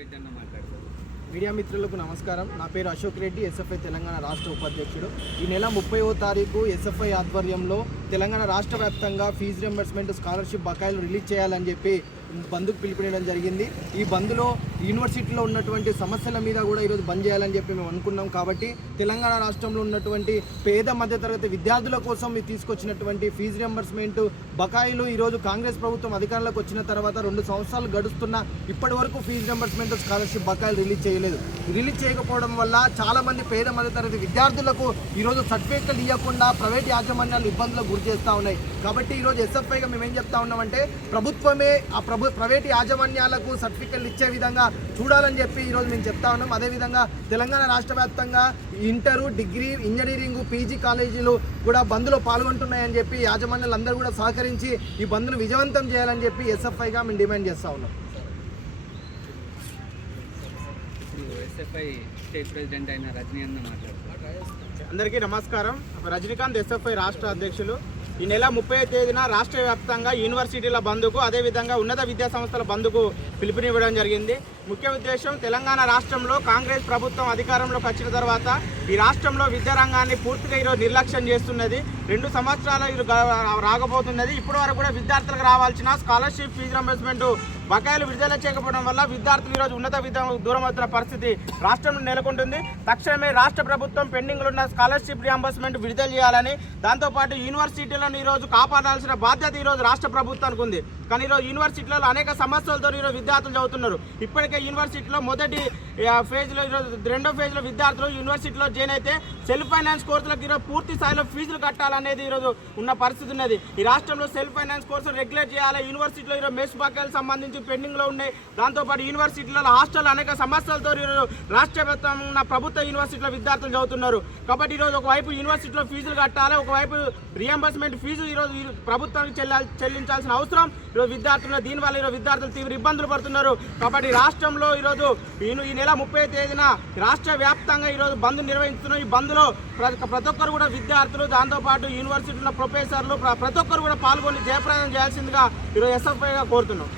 రెడ్డి అన్న మాట్లాడతారు. మీడియా మిత్రులకు నమస్కారం. నా పేరు అశోక్ రెడ్డి ఎస్ఎఫ్ఐ తెలంగాణ రాష్ట్ర ఉపాధ్యక్షుడు. ఈ నెల ముప్పైవ తారీఖు ఎస్ఎఫ్ఐ ఆధ్వర్యంలో తెలంగాణ రాష్ట్ర వ్యాప్తంగా ఫీజు రియంబర్స్మెంట్ స్కాలర్షిప్ బకాయిలు రిలీజ్ చేయాలని చెప్పి బంద్కు పిలుపునియడం జరిగింది. ఈ బంద్లో యూనివర్సిటీలో ఉన్నటువంటి సమస్యల మీద కూడా ఈరోజు బంద్ చేయాలని చెప్పి మేము అనుకున్నాం. కాబట్టి తెలంగాణ రాష్ట్రంలో ఉన్నటువంటి పేద మధ్యతరగతి విద్యార్థుల కోసం మీరు తీసుకొచ్చినటువంటి ఫీజు రియంబర్స్మెంట్ బకాయిలు ఈరోజు కాంగ్రెస్ ప్రభుత్వం అధికారంలోకి వచ్చిన తర్వాత రెండు సంవత్సరాలు గడుస్తున్న ఇప్పటి వరకు ఫీజు రియంబర్స్మెంట్ స్కాలర్షిప్ బకాయిలు రిలీజ్ చేయలేదు. రిలీజ్ చేయకపోవడం వల్ల చాలామంది పేద మధ్యతరగతి విద్యార్థులకు ఈరోజు సర్టిఫికెట్లు ఇవ్వకుండా ప్రైవేట్ యాజమాన్యాలు ఇబ్బందులకు గురి చేస్తూ ఉన్నాయి. కాబట్టి ఈరోజు ఎస్ఎఫ్ఐగా మేము ఏం చెప్తా ఉన్నామంటే ప్రభుత్వమే ఆ ప్రభు ప్రైవేట్ యాజమాన్యాలకు సర్టిఫికెట్లు ఇచ్చే విధంగా చూడాలని చెప్పి ఈరోజు మేము చెప్తా ఉన్నాం. అదేవిధంగా తెలంగాణ రాష్ట్ర వ్యాప్తంగా ఇంటరు డిగ్రీ ఇంజనీరింగ్ పీజీ కాలేజీలు కూడా బంద్లో పాల్గొంటున్నాయని చెప్పి యాజమాన్యాలు అందరూ కూడా సహకరించి ఈ బంద్ను విజయవంతం చేయాలని చెప్పి ఎస్ఎఫ్ఐగా మేము డిమాండ్ చేస్తా ఉన్నాం. ఎస్ఎఫ్ఐ స్టేట్ ప్రెసిడెంట్ అయిన రజనీ అన్న అందరికీ నమస్కారం. రజనీకాంత్ ఎస్ఎఫ్ఐ రాష్ట్ర అధ్యక్షులు. ఈ నెల ముప్పై తేదీన రాష్ట్ర వ్యాప్తంగా యూనివర్సిటీల బంద్కు అదేవిధంగా ఉన్నత విద్యా సంస్థల బంద్కు పిలుపునివ్వడం జరిగింది. ముఖ్య ఉద్దేశం తెలంగాణ రాష్ట్రంలో కాంగ్రెస్ ప్రభుత్వం అధికారంలోకి వచ్చిన తర్వాత ఈ రాష్ట్రంలో విద్యా రంగాన్ని పూర్తిగా ఈరోజు నిర్లక్ష్యం చేస్తున్నది. రెండు సంవత్సరాలు ఇది రాకపోతున్నది. ఇప్పటి వరకు కూడా విద్యార్థులకు రావాల్సిన స్కాలర్షిప్ ఫీజు రంబర్స్మెంట్ బకాయిలు విడుదల చేయకపోవడం వల్ల విద్యార్థులు ఈరోజు ఉన్నత విద్య దూరం అవుతున్న పరిస్థితి రాష్ట్రంలో నెలకొంటుంది. తక్షణమే రాష్ట్ర ప్రభుత్వం పెండింగ్లో ఉన్న స్కాలర్షిప్ రియంబర్స్మెంట్ విడుదల చేయాలని దాంతోపాటు యూనివర్సిటీలను ఈరోజు కాపాడాల్సిన బాధ్యత ఈరోజు రాష్ట్ర ప్రభుత్వానికి ఉంది. కానీ ఈరోజు యూనివర్సిటీలలో అనేక సమస్యలతో ఈరోజు విద్యార్థులు చదువుతున్నారు. ఇప్పటికే యూనివర్సిటీలో మొదటి ఫేజ్లో ఈరోజు రెండో ఫేజ్లో విద్యార్థులు యూనివర్సిటీలో జాయిన్ అయితే సెల్ఫ్ ఫైనాన్స్ కోర్సులకు ఈరోజు పూర్తి స్థాయిలో ఫీజులు కట్టాలనేది ఈరోజు ఉన్న పరిస్థితి ఉన్నది. ఈ రాష్ట్రంలో సెల్ఫ్ ఫైనాన్స్ కోర్సులు రెగ్యులేట్ చేయాలి. యూనివర్సిటీలో ఈరోజు మెస్ బకాయిలకు సంబంధించి పెండింగ్లో ఉన్నాయి. దాంతోపాటు యూనివర్సిటీలలో హాస్టల్ అనేక సమస్యలతో ఈరోజు రాష్ట్ర వ్యాప్తంగా ఉన్న ప్రభుత్వ యూనివర్సిటీలో విద్యార్థులు చదువుతున్నారు. కాబట్టి ఈరోజు ఒకవైపు యూనివర్సిటీలో ఫీజులు కట్టాలి. ఒకవైపు రియంబర్స్మెంట్ ఫీజు ఈరోజు ప్రభుత్వానికి చెల్లించాల్సిన అవసరం. ఈరోజు విద్యార్థులు దీనివల్ల ఈరోజు విద్యార్థులు తీవ్ర ఇబ్బందులు పడుతున్నారు. కాబట్టి రాష్ట్రంలో ఈరోజు ఈ ఈ నెల ముప్పై తేదీన రాష్ట్ర వ్యాప్తంగా ఈరోజు బంద్ నిర్వహిస్తున్న ఈ బంద్లో ప్రతి ఒక్కరు కూడా విద్యార్థులు దాంతోపాటు యూనివర్సిటీలో ప్రొఫెసర్లు ప్రతి ఒక్కరు కూడా పాల్గొని జయప్రదం చేయాల్సిందిగా ఈరోజు ఎస్ఎఫ్ఐగా కోరుతున్నాం.